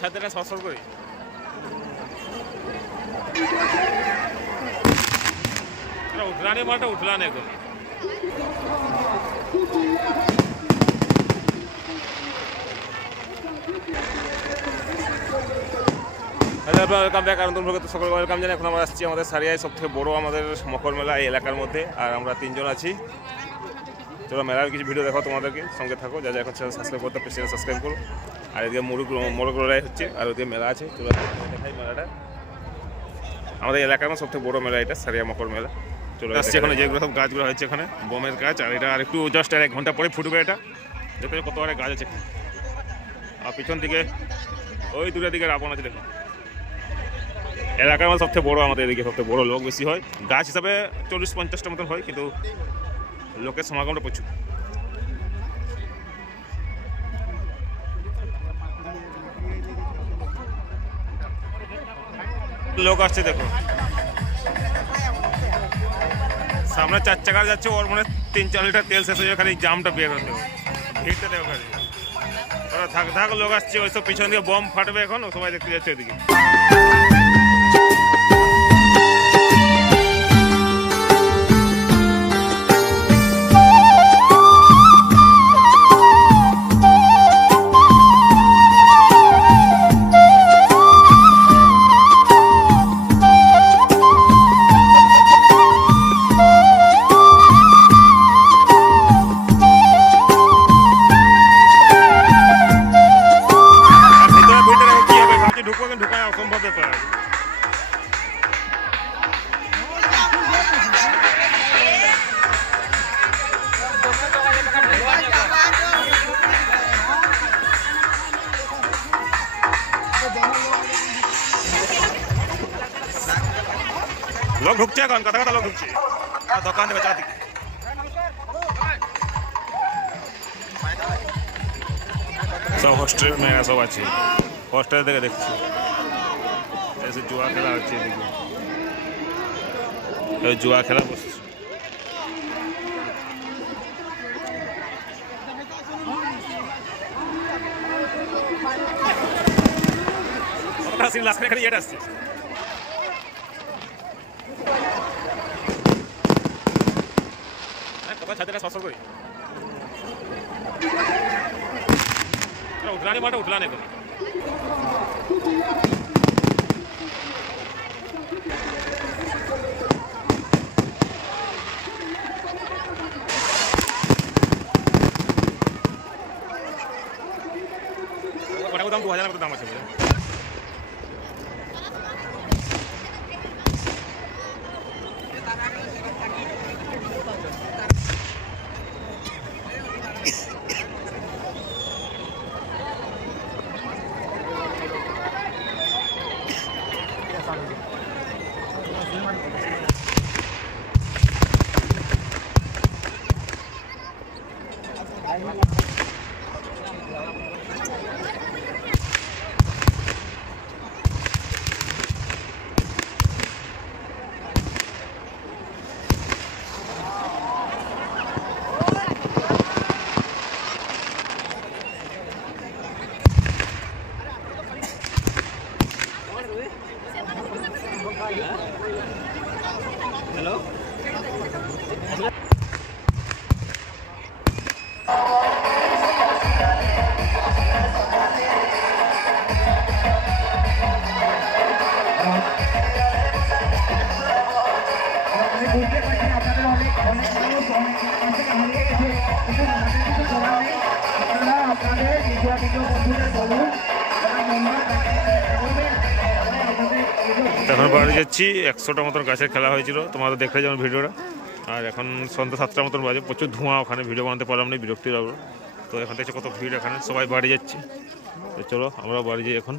ছাদে না সরসর করে উঠলানে মালটা উঠলানে এখন ওয়েলকাম ব্যাক আনন্দ সকল ওয়েলকাম জানাই। এখন আমরা আসছি আমাদের সারিয়ায় সবথেকে বড় আমাদের মকর মেলা এই এলাকার মধ্যে, আর আমরা তিনজন আছি। চলো মেলার কিছু ভিডিও দেখো, তোমাদেরকে সঙ্গে থাকো। যা যা এখন সাবস্ক্রাইব করতে পেছনে সাবস্ক্রাইব করো। আর এদিকে মোরগ লড়াই হচ্ছে, আর ওদিকে মেলা আছে। চলো দেখাই মেলাটা। আমাদের এলাকার মধ্যে সবথেকে বড় মেলা এটা সারিয়া মকর মেলা। চলে আসছে এখানে যেগুলো সব গাছগুলো হচ্ছে এখানে বোমের গাছ, আর এটা আর একটু জাস্ট 1 ঘন্টা পরে ফুটবে। এটা দেখো কত অনেক গাছ আছে। আর পিছন দিকে ওই দূরের দিকে রাবণ আছে দেখো। এলাকার মধ্যে সবথেকে বড়, আমাদের এদিকে সবথেকে বড়, লোক বেশি হয়। গাছ হিসাবে 40-50টা মতন হয়, কিন্তু লোকের সমাগমটা প্রচুর। লোক আসছে দেখো, সামনে 4 চাকার যাচ্ছে, ওর মনে 3-4 লিটার তেল শেষ হয়ে খালি জামটা বের হতে হবে। ভিড়টা দেখো খালি থাক থাক লোক আসছে। ওইসব পিছন দিকে বম ফাটবে এখন, সবাই দেখতে যাচ্ছে ওইদিকে। ঢুকায় অসম্ভব ব্যাপার। লোক ঢুকছে এখন, কথা কথা লোক ঢুকছে দোকান থেকে চারদিকে। সব হোস্টেল মেয়েরা সব আছে, হোস্টেল থেকে দেখছি এসে জুয়া খেলা হচ্ছে। এদিকে জুয়া খেলা বসছে। লাস্ট এখানে এটা আসছে। ছাদে না সরসর করে উঠলানে মালটা উঠলানে এখন দাম 2000 মতো দাম আছে। হ্যালো এখন বাড়ি যাচ্ছি। 100টা মতন গাছের খেলা হয়েছিল, তোমাদের দেখলে যেমন ভিডিওটা। আর এখন সন্ধ্যা 7টার মতন বাজে, প্রচুর ধোঁয়া, ওখানে ভিডিও বানাতে পারলাম না, বিরক্তি লাগলো। তো এখান থেকে কত ভিড়, এখানে সবাই বাড়ি যাচ্ছি। তো চলো আমরা বাড়ি যাই এখন।